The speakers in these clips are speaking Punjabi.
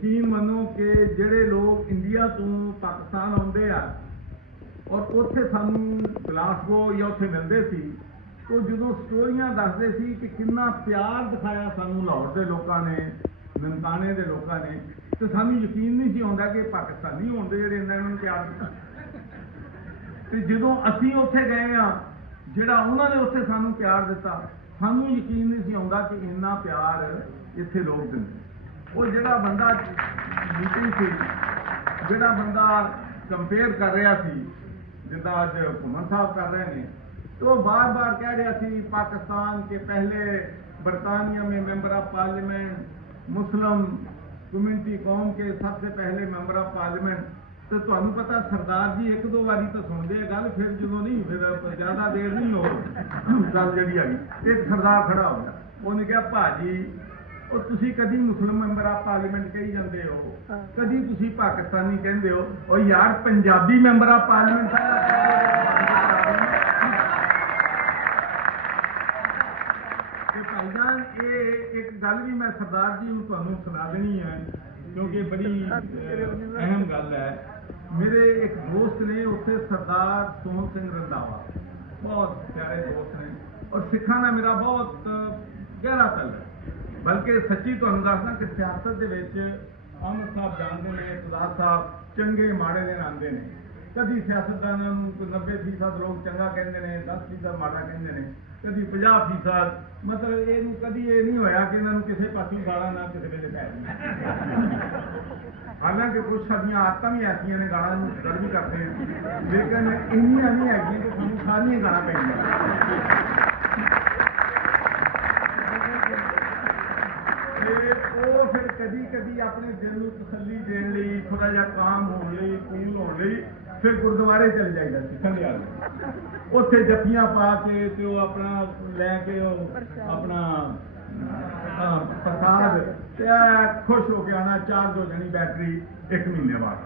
ਯਕੀਨ ਮੰਨੋ ਕਿ ਜਿਹੜੇ ਲੋਕ ਇੰਡੀਆ ਤੋਂ ਪਾਕਿਸਤਾਨ ਆਉਂਦੇ ਆ ਔਰ ਉੱਥੇ ਸਾਨੂੰ ਗਲਾਸਗੋ ਜਾਂ ਉੱਥੇ ਮਿਲਦੇ ਸੀ, ਉਹ ਜਦੋਂ ਸਟੋਰੀਆਂ ਦੱਸਦੇ ਸੀ ਕਿ ਕਿੰਨਾ ਪਿਆਰ ਦਿਖਾਇਆ ਸਾਨੂੰ ਲਾਹੌਰ ਦੇ ਲੋਕਾਂ ਨੇ, ਨਨਕਾਣੇ ਦੇ ਲੋਕਾਂ ਨੇ, ਤੇ ਸਾਨੂੰ ਯਕੀਨ ਨਹੀਂ ਸੀ ਆਉਂਦਾ ਕਿ ਪਾਕਿਸਤਾਨੀ ਹੁੰਦੇ ਜਿਹੜੇ ਇੰਨਾ ਇਹਨਾਂ ਨੂੰ ਪਿਆਰ ਦਿੱਤਾ ਤੇ ਜਦੋਂ ਅਸੀਂ ਉੱਥੇ ਗਏ ਆ, ਜਿਹੜਾ ਉਹਨਾਂ ਨੇ ਉੱਥੇ ਸਾਨੂੰ ਪਿਆਰ ਦਿੱਤਾ, ਸਾਨੂੰ ਯਕੀਨ ਨਹੀਂ ਸੀ ਆਉਂਦਾ ਕਿ ਇੰਨਾ ਪਿਆਰ ਇੱਥੇ ਲੋਕ ਦਿੰਦੇ। ਉਹ ਜਿਹੜਾ ਬੰਦਾ ਮੀਟਿੰਗ ਸੀ ਜਿਹੜਾ ਬੰਦਾ ਕੰਪੇਅਰ ਕਰ ਰਿਹਾ ਸੀ ਜਿੱਦਾਂ ਅੱਜ ਘੁੰਮਣ ਸਾਹਿਬ ਕਰ ਰਹੇ ਨੇ तो बार बार कह रहा थी पाकिस्तान के पहले बरतानिया में member of parliament Muslim community कौम के सबसे पहले मेंबर ऑफ पार्लियामेंट ਤੇ ਤੁਹਾਨੂੰ ਪਤਾ ਸਰਦਾਰ ਜੀ ਇੱਕ ਦੋ ਵਾਰੀ ਤਾਂ ਸੁਣਦੇ ਆ ਗੱਲ ਫਿਰ ਜਦੋਂ ਨਹੀਂ ਫਿਰ ਜ਼ਿਆਦਾ ਦੇਰ ਨਹੀਂ ਹੋ ਗੱਲ ਜਿਹੜੀ ਆ ਗਈ ਇੱਕ ਸਰਦਾਰ ਖੜਾ ਹੋ ਗਿਆ ਉਹਨੇ ਕਿਹਾ ਭਾਜੀ ਉਹ ਤੁਸੀਂ ਕਦੀ ਮੁਸਲਿਮ ਮੈਂਬਰ ਆਫ ਪਾਰਲੀਮੈਂਟ ਕਹੀ ਜਾਂਦੇ ਹੋ ਕਦੀ ਤੁਸੀਂ ਪਾਕਿਸਤਾਨੀ ਕਹਿੰਦੇ ਹੋ ਉਹ ਯਾਰ ਪੰਜਾਬੀ ਮੈਂਬਰ ਆਫ ਪਾਰਲੀਮੈਂਟ ਤੇ ਭਾਈਜਾਨ ਇਹ ਇੱਕ ਗੱਲ ਵੀ ਮੈਂ ਸਰਦਾਰ ਜੀ ਨੂੰ ਤੁਹਾਨੂੰ ਸੁਣਾ ਦੇਣੀ ਹੈ ਕਿਉਂਕਿ ਬੜੀ ਅਹ, ਅਹਿਮ ਗੱਲ ਹੈ। ਮੇਰੇ ਇੱਕ ਦੋਸਤ ਨੇ ਉੱਥੇ ਸਰਦਾਰ ਸੋਹਣ ਸਿੰਘ ਰੰਧਾਵਾ ਬਹੁਤ ਪਿਆਰੇ ਦੋਸਤ ਨੇ ਔਰ ਸਿੱਖਾਂ ਦਾ ਮੇਰਾ ਬਹੁਤ ਗਹਿਰਾ ਤਲ ਹੈ। ਬਲਕਿ ਸੱਚੀ ਤੁਹਾਨੂੰ ਦੱਸਦਾ ਕਿ ਸਿਆਸਤ ਦੇ ਵਿੱਚ ਅਹਿਮਦ ਸਾਹਿਬ ਜਾਣਦੇ ਨੇ, ਸਰਦਾਰ ਸਾਹਿਬ ਚੰਗੇ ਮਾੜੇ ਦੇ ਆਉਂਦੇ ਨੇ। ਕਦੀ ਸਿਆਸਤਦਾਨਾਂ ਨੂੰ ਕੋਈ 90% ਲੋਕ ਚੰਗਾ ਕਹਿੰਦੇ ਨੇ 10% ਮਾੜਾ ਕਹਿੰਦੇ ਨੇ, ਕਦੀ 50% ਮਤਲਬ ਇਹਨੂੰ ਕਦੀ ਇਹ ਨਹੀਂ ਹੋਇਆ ਕਿ ਇਹਨਾਂ ਨੂੰ ਕਿਸੇ ਪਾਸੇ ਗਾਲਾਂ ਨਾ ਕਿਸੇ ਵੇਲੇ ਪੈ ਹਾਲਾਂਕਿ ਕੁਝ ਸਾਡੀਆਂ ਆਦਤਾਂ ਵੀ ਐਸੀਆਂ ਨੇ, ਗਾਲਾਂ ਨੂੰ ਗੱਲ ਵੀ ਕਰਦੇ ਹਾਂ ਲੇਕਿਨ ਇੰਨੀਆਂ ਨਹੀਂ ਹੈਗੀਆਂ ਕਿ ਸਾਨੂੰ ਸਾਰੀਆਂ ਗਾਲਾਂ ਪੈਂਦੀਆਂ ਤੇ ਉਹ ਫਿਰ ਕਦੀ ਕਦੀ ਆਪਣੇ ਦਿਲ ਨੂੰ ਤਸੱਲੀ ਦੇਣ ਲਈ ਥੋੜਾ ਜਿਹਾ ਕਾਮ ਹੋਣ ਲਈ ਕੂਲ ਹੋਣ ਲਈ ਫਿਰ ਗੁਰਦੁਆਰੇ ਚਲੇ ਜਾਈਦਾ ਸੀ ਸੰਧਿਆ ਨੂੰ ਉੱਥੇ ਜੱਫੀਆਂ ਪਾ ਕੇ ਤੇ ਉਹ ਆਪਣਾ ਲੈ ਕੇ ਉਹ ਆਪਣਾ ਅਹ, ਪ੍ਰਸਾਦ। ਤੇ ਐਂ ਖੁਸ਼ ਹੋ ਕੇ ਆਣਾ ਚਾਰ ਦੋ ਜਣੀ ਬੈਟਰੀ ਇੱਕ ਮਹੀਨੇ ਬਾਅਦ।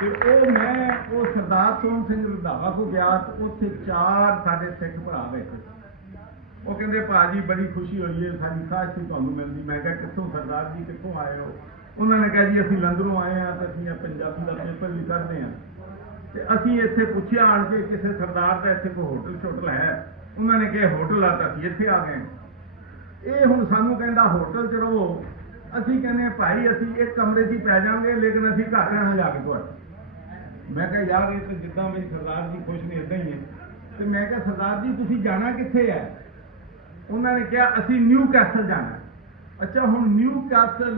ਤੇ ਉਹ ਮੈਂ ਉਹ ਸਰਦਾਰ ਸੋਹਣ ਸਿੰਘ ਰੰਧਾਵਾ ਕੋ ਗਿਆ ਤੇ ਉੱਥੇ ਚਾਰ ਸਾਡੇ ਸਿੱਖ ਭਰਾ ਬੈਠੇ। ਉਹ ਕਹਿੰਦੇ ਭਾਜੀ ਬੜੀ ਖੁਸ਼ੀ ਹੋਈ ਹੈ ਸਾਡੀ ਖਾਸ ਸੀ ਤੁਹਾਨੂੰ ਮਿਲਦੀ। ਮੈਂ ਕਿਹਾ ਕਿੱਥੋਂ ਸਰਦਾਰ ਜੀ ਕਿੱਥੋਂ ਆਏ ਹੋ? ਉਹਨਾਂ ਨੇ ਕਿਹਾ ਜੀ ਅਸੀਂ ਲੰਡਨੋਂ ਆਏ ਆ ਤਾਂ ਅਸੀਂ ਇਹ ਪੰਜਾਬੀ ਦਾ ਪੇਪਰ ਵੀ ਕਰਦੇ ਆ ਤੇ ਅਸੀਂ ਇੱਥੇ ਪੁੱਛਿਆ ਆਣ ਕੇ ਕਿਸੇ ਸਰਦਾਰ ਦਾ ਇੱਥੇ ਕੋਈ ਹੋਟਲ ਛੋਟਲ ਹੈ? ਉਹਨਾਂ ਨੇ ਕਿਹਾ ਹੋਟਲ ਆ ਤਾਂ ਅਸੀਂ ਇੱਥੇ ਆ ਗਏ ਇਹ ਹੁਣ ਸਾਨੂੰ ਕਹਿੰਦਾ ਹੋਟਲ ਚ ਰਹੋ। ਅਸੀਂ ਕਹਿੰਦੇ ਹਾਂ, ਭਾਈ ਅਸੀਂ ਇੱਕ ਕਮਰੇ 'ਚ ਹੀ ਪੈ ਜਾਾਂਗੇ ਲੇਕਿਨ ਅਸੀਂ ਘਰ ਰਹਿਣਾ ਜਾ ਕੇ ਤੁਹਾਡੇ ਮੈਂ ਕਿਹਾ ਯਾਰ ਇਹ ਤਾਂ ਜਿੱਦਾਂ ਮੇਰੀ ਸਰਦਾਰ ਜੀ ਖੁਸ਼ ਨੇ ਇਦਾਂ ਹੀ ਹੈ। ਤੇ ਮੈਂ ਕਿਹਾ ਸਰਦਾਰ ਜੀ ਤੁਸੀਂ ਜਾਣਾ ਕਿੱਥੇ ਹੈ? ਉਹਨਾਂ ਨੇ ਕਿਹਾ, ਅਸੀਂ ਨਿਊ ਕੈਸਲ ਜਾਣਾ। ਅੱਛਾ, ਹੁਣ ਨਿਊ ਕੈਸਲ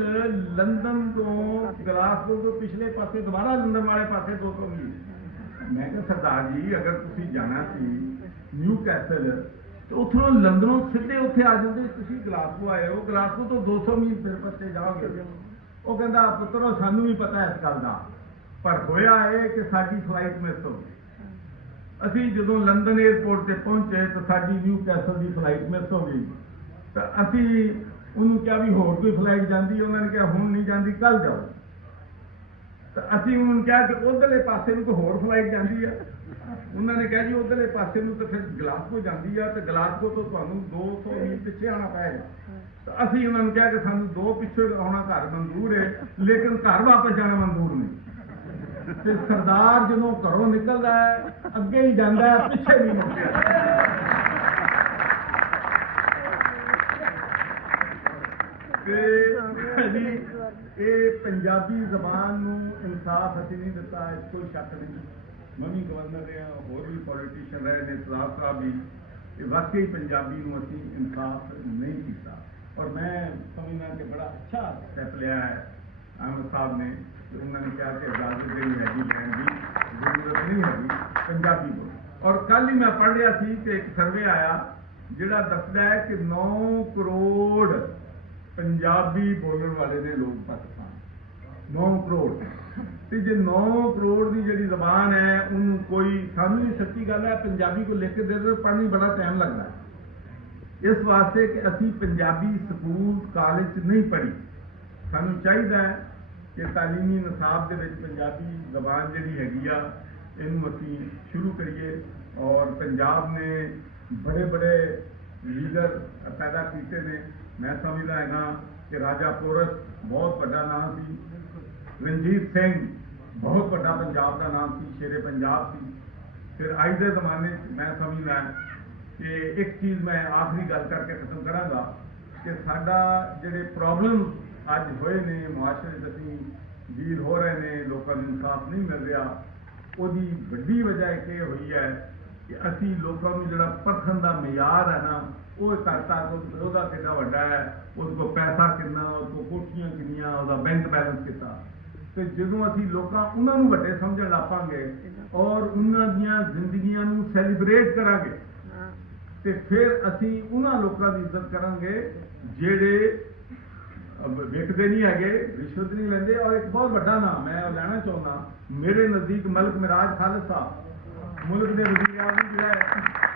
ਲੰਡਨ ਤੋਂ ਗਲਾਸਗੋ ਤੋਂ ਪਿਛਲੇ ਪਾਸੇ, ਦੁਬਾਰਾ ਲੰਡਨ ਵਾਲੇ ਪਾਸੇ 200 ਮੀਲ ਮੈਂ ਕਿਹਾ, ਸਰਦਾਰ ਜੀ, ਅਗਰ ਤੁਸੀਂ ਜਾਣਾ ਸੀ ਨਿਊ ਕੈਸਲ, ਤੇ ਉੱਥੋਂ ਲੰਡਨੋਂ ਸਿੱਧੇ ਉੱਥੇ ਆ ਜਾਂਦੇ। ਤੁਸੀਂ ਗਲਾਸਗੋ ਆਏ ਹੋ, ਗਲਾਸਗੋ ਤੋਂ 200 ਮੀਲ ਫਿਰ ਪੱਤੇ ਜਾਓਗੇ। ਉਹ ਕਹਿੰਦਾ, ਪੁੱਤਰੋ, ਸਾਨੂੰ ਵੀ ਪਤਾ ਇਸ ਗੱਲ ਦਾ। ਪਰ ਹੋਇਆ ਇਹ ਕਿ ਸਾਡੀ ਫਲਾਈਟ ਮਿਸ ਹੋ ਗਈ। ਅਸੀਂ ਜਦੋਂ ਲੰਡਨ 에ਅਰਪੋਰਟ ਤੇ ਪਹੁੰਚੇ ਤਾਂ ਸਾਡੀ ਨਿਊ ਕੈਸਲ ਦੀ ਫਲਾਈਟ ਮਿਸ ਹੋ ਗਈ। ਤਾਂ ਅਸੀਂ ਉਹਨੂੰ ਕਿਹਾ ਵੀ ਹੋਰ ਕੋਈ ਫਲਾਈਟ ਜਾਂਦੀ ਉਹਨਾਂ ਨੇ ਕਿਹਾ, ਹੁਣ ਨਹੀਂ ਜਾਂਦੀ ਕੱਲ ਜਾਓ। ਤਾਂ ਅਸੀਂ ਉਹਨਾਂ ਨੂੰ ਕਿਹਾ ਕਿ ਉਧਰਲੇ ਪਾਸੇ ਨੂੰ ਕੋਈ ਹੋਰ ਫਲਾਈਟ ਜਾਂਦੀ ਆ। ਉਹਨਾਂ ਨੇ ਕਿਹਾ ਜੀ, ਉਧਰਲੇ ਪਾਸੇ ਨੂੰ ਤਾਂ ਫਿਰ ਗਲਾਸਗੋ ਜਾਂਦੀ ਆ ਤੇ ਗਲਾਸਗੋ ਤੋਂ ਤੁਹਾਨੂੰ 200 ਮੀਲ ਪਿੱਛੇ ਆਉਣਾ ਪਏਗਾ। ਤਾਂ ਅਸੀਂ ਉਹਨਾਂ ਨੂੰ ਕਿਹਾ ਕਿ ਸਾਨੂੰ ਦੋ ਪਿੱਛੇ ਆਉਣਾ ਘਰ ਮਨਜ਼ੂਰ ਹੈ, ਲੇਕਿਨ ਘਰ ਵਾਪਸ ਜਾਣਾ ਮਨਜ਼ੂਰ ਨਹੀਂ। ਤੇ ਸਰਦਾਰ ਜਦੋਂ ਘਰੋਂ ਨਿਕਲਦਾ ਹੈ, ਅੱਗੇ ਹੀ ਜਾਂਦਾ ਹੈ, ਪਿੱਛੇ ਨਹੀਂ ਮੁੜਦਾ ਤੇ ਜੀ, ਇਹ ਪੰਜਾਬੀ ਜ਼ਬਾਨ ਨੂੰ ਇਨਸਾਫ ਅਸੀਂ ਨਹੀਂ ਦਿੱਤਾ, ਇਸ ਕੋਈ ਸ਼ੱਕ ਨਹੀਂ। ਮੈਂ ਵੀ ਗਵਰਨਰ ਰਿਹਾ, ਹੋਰ ਵੀ ਪੋਲੀਟੀਸ਼ੀਅਨ ਰਹੇ ਨੇ ਸਾਹਿਬ ਸਾਹਿਬ ਵੀ। ਇਹ ਵਾਕਈ ਪੰਜਾਬੀ ਨੂੰ ਅਸੀਂ ਇਨਸਾਫ ਨਹੀਂ ਕੀਤਾ। ਔਰ ਮੈਂ ਸਮਝਣਾ ਕਿ ਬੜਾ ਅੱਛਾ ਸਟੈਪ ਲਿਆ ਹੈ। ਅਹਿਮਦ ਸਾਹਿਬ ਨੇ ਤੇ ਉਹਨਾਂ ਨੇ ਕਿਹਾ ਕਿ ਇਜਾਜ਼ਤ ਨਹੀਂ ਹੈਗੀ ਲੈਣ ਦੀ ਜ਼ਰੂਰਤ ਨਹੀਂ ਹੈਗੀ, ਪੰਜਾਬੀ ਬੋਲੋ। ਔਰ ਕੱਲ ਹੀ ਮੈਂ ਪੜ੍ਹ ਰਿਹਾ ਸੀ ਕਿ ਇੱਕ ਸਰਵੇ ਆਇਆ ਜਿਹੜਾ ਦੱਸਦਾ ਹੈ ਕਿ 9 ਕਰੋੜ ਪੰਜਾਬੀ ਬੋਲਣ ਵਾਲੇ ਨੇ ਲੋਕ ਪਾਕਿਸਤਾਨ। 9 ਕਰੋੜ। ਤੇ ਜੇ 9 ਕਰੋੜ ਦੀ ਜਿਹੜੀ ਜ਼ਬਾਨ ਹੈ, ਉਹਨੂੰ ਕੋਈ, ਸਾਨੂੰ ਵੀ ਸੱਚੀ ਗੱਲ ਹੈ, ਪੰਜਾਬੀ ਕੋ ਲਿਖ ਕੇ ਦੇ ਦੇ ਪੜ੍ਹਨੀ ਬੜਾ ਟਾਈਮ ਲੱਗਦਾ ਇਸ ਵਾਸਤੇ ਕਿ ਅਸੀਂ ਪੰਜਾਬੀ ਸਕੂਲ ਕਾਲਜ 'ਚ ਨਹੀਂ ਪੜ੍ਹੀ। ਸਾਨੂੰ ਚਾਹੀਦਾ ਹੈ ਕਿ ਤਾਲੀਮੀ ਨਿਸਾਬ ਦੇ ਵਿੱਚ ਪੰਜਾਬੀ ਜ਼ਬਾਨ ਜਿਹੜੀ ਹੈਗੀ ਆ ਇਹਨੂੰ ਅਸੀਂ ਸ਼ੁਰੂ ਕਰੀਏ ਔਰ ਪੰਜਾਬ ਨੇ ਬੜੇ ਬੜੇ ਲੀਡਰ ਪੈਦਾ ਕੀਤੇ ਨੇ ਮੈਂ ਸਮਝਦਾ ਹੈਗਾ ਕਿ ਕਿ ਰਾਜਾ ਪੋਰਸ ਬਹੁਤ ਵੱਡਾ ਨਾਮ ਸੀ ਰਣਜੀਤ ਸਿੰਘ ਬਹੁਤ ਵੱਡਾ ਪੰਜਾਬ ਦਾ ਨਾਮ ਸੀ ਸ਼ੇਰੇ ਪੰਜਾਬ ਸੀ ਫਿਰ ਅੱਜ ਦੇ ਜ਼ਮਾਨੇ 'ਚ ਮੈਂ ਸਮਝਦਾ ਕਿ ਇੱਕ ਚੀਜ਼ ਮੈਂ ਆਖਰੀ ਗੱਲ ਕਰਕੇ ਖਤਮ ਕਰਾਂਗਾ ਕਿ ਸਾਡਾ ਜਿਹੜੇ ਪ੍ਰੋਬਲਮ ਅੱਜ ਹੋਏ ਨੇ ਮੁਆਸ਼ਰੇ 'ਚ ਅਸੀਂ ਜੀਰ ਹੋ ਰਹੇ ਨੇ ਲੋਕਾਂ ਨੂੰ ਇਨਸਾਫ ਨਹੀਂ ਮਿਲ ਰਿਹਾ। ਉਹਦੀ ਵੱਡੀ ਵਜ੍ਹਾ ਇਹ ਹੋਈ ਹੈ ਕਿ ਅਸੀਂ ਲੋਕਾਂ ਨੂੰ ਜਿਹੜਾ ਪਰਖਣ ਦਾ ਮਿਆਰ ਹੈ ਨਾ ਉਹ ਕਰਤਾ ਕੋ ਉਹਦਾ ਕਿੰਨਾ ਵੱਡਾ ਹੈ ਉਹਦੇ ਕੋਲ ਪੈਸਾ ਕਿੰਨਾ ਉਹਦੇ ਕੋਲ ਕੋਠੀਆਂ ਕਿੰਨੀਆਂ ਉਹਦਾ ਬੈਂਕ ਬੈਲੈਂਸ ਕਿੰਨਾ ਤੇ ਜਦੋਂ ਅਸੀਂ ਲੋਕਾਂ ਉਹਨਾਂ ਨੂੰ ਵੱਡੇ ਸਮਝਣ ਲੱਪਾਂਗੇ ਔਰ ਉਹਨਾਂ ਦੀਆਂ ਜ਼ਿੰਦਗੀਆਂ ਨੂੰ ਸੈਲੀਬ੍ਰੇਟ ਕਰਾਂਗੇ ਤੇ ਫਿਰ ਅਸੀਂ ਉਹਨਾਂ ਲੋਕਾਂ ਦੀ ਇੱਜ਼ਤ ਕਰਾਂਗੇ ਜਿਹੜੇ ਵੇਖਦੇ ਨਹੀਂ ਹੈਗੇ, ਰਿਸ਼ਵਤ ਨਹੀਂ ਲੈਂਦੇ ਔਰ ਇੱਕ ਬਹੁਤ ਵੱਡਾ ਨਾਮ, ਮੈਂ ਉਹ ਲੈਣਾ ਚਾਹੁੰਦਾ, ਮੇਰੇ ਨਜ਼ਦੀਕ ਮਲਕ ਮਿਰਾਜ ਖਾਲਸਾ, ਮੁਲਕ ਦੇ ਵਜ਼ੀਰ ਆਜ਼ਮ ਜਿਹੜਾ ਹੈ।